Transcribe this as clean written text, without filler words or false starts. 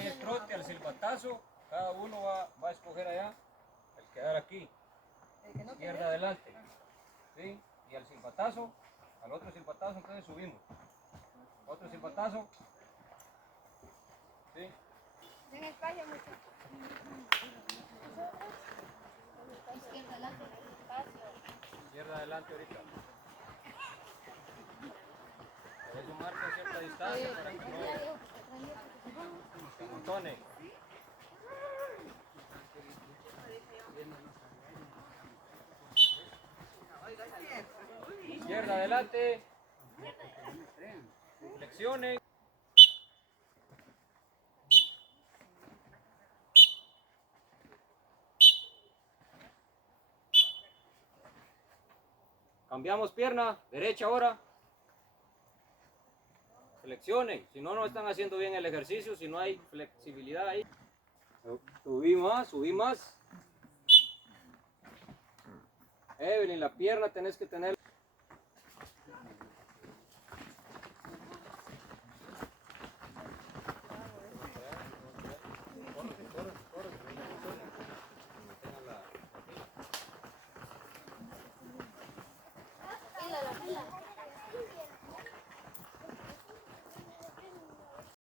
hay el trote, al silbatazo, cada uno va a escoger allá, el quedar aquí, izquierda adelante, ¿sí? Y al silbatazo, al otro silbatazo, entonces subimos. Otro silbatazo, ¿sí? En espacio mucho. Izquierda adelante, espacio. Izquierda adelante ahorita. Por eso marca cierta distancia para que no se amontone. Izquierda adelante. Flexionen. Cambiamos pierna, derecha ahora. Flexionen, si no, no están haciendo bien el ejercicio, si no hay flexibilidad ahí. Subí más, subí más. Evelyn, la pierna tenés que tener